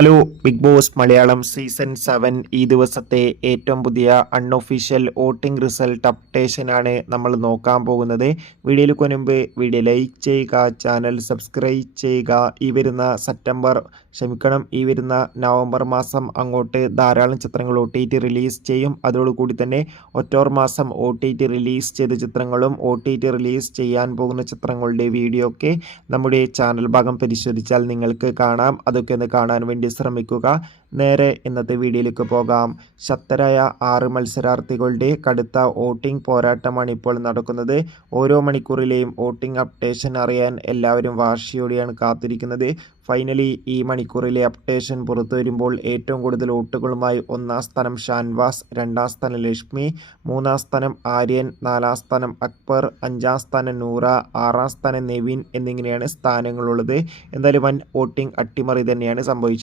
Hello Big Boss Malayalam season seven ഈ ദിവസത്തെ ഏറ്റവും പുതിയ അൺഒഫീഷ്യൽ വോട്ടിംഗ് റിസൾട്ട് അപ്ഡേഷനാണ് നമ്മൾ നോക്കാൻ പോകുന്നത്. വീഡിയോയിൽ മുൻപ് വീഡിയോ ലൈക്ക് ചെയ്യുക ചാനൽ സബ്സ്ക്രൈബ് ചെയ്യുക. ഈ വരുന്ന സെപ്റ്റംബർ ക്ഷമിക്കണം ഈ വരുന്ന നവംബർ മാസം അങ്ങോട്ട് ധാരാളം ചിത്രങ്ങൾ ഒ ടി ടി റിലീസ് ചെയ്യും. അതോടുകൂടി തന്നെ ഒറ്റോർ മാസം ഒ ടി ടി റിലീസ് ചെയ്ത ചിത്രങ്ങളും ഒ ടി ടി റിലീസ് ചെയ്യാൻ പോകുന്ന ചിത്രങ്ങളുടെ വീഡിയോ ഒക്കെ നമ്മുടെ ചാനൽ ഭാഗം പരിശോധിച്ചാൽ നിങ്ങൾക്ക് കാണാം. അതൊക്കെ ഒന്ന് കാണാൻ വേണ്ടി ശ്രമിക്കുക നേരെ ഇന്നത്തെ വീഡിയോയിലേക്ക് പോകാം. ശക്തരായ ആറ് മത്സരാർത്ഥികളുടെ കടുത്ത വോട്ടിംഗ് പോരാട്ടമാണ് ഇപ്പോൾ നടക്കുന്നത്. ഓരോ മണിക്കൂറിലെയും വോട്ടിംഗ് അപ്ഡേഷൻ അറിയാൻ എല്ലാവരും വാശിയോടെയാണ് കാത്തിരിക്കുന്നത്. ഫൈനലി ഈ മണിക്കൂറിലെ അപ്ഡേഷൻ പുറത്തു വരുമ്പോൾ ഏറ്റവും കൂടുതൽ വോട്ടുകളുമായി ഒന്നാം സ്ഥാനം ഷാൻവാസ് രണ്ടാം സ്ഥാനം ലക്ഷ്മി മൂന്നാം സ്ഥാനം ആര്യൻ നാലാം സ്ഥാനം അക്ബർ അഞ്ചാം സ്ഥാനം നൂറ ആറാം സ്ഥാനം നെവിൻ എന്നിങ്ങനെയാണ് സ്ഥാനങ്ങളുള്ളത്. എന്തായാലും വൻ വോട്ടിംഗ് അട്ടിമറി തന്നെയാണ് സംഭവിച്ചത്.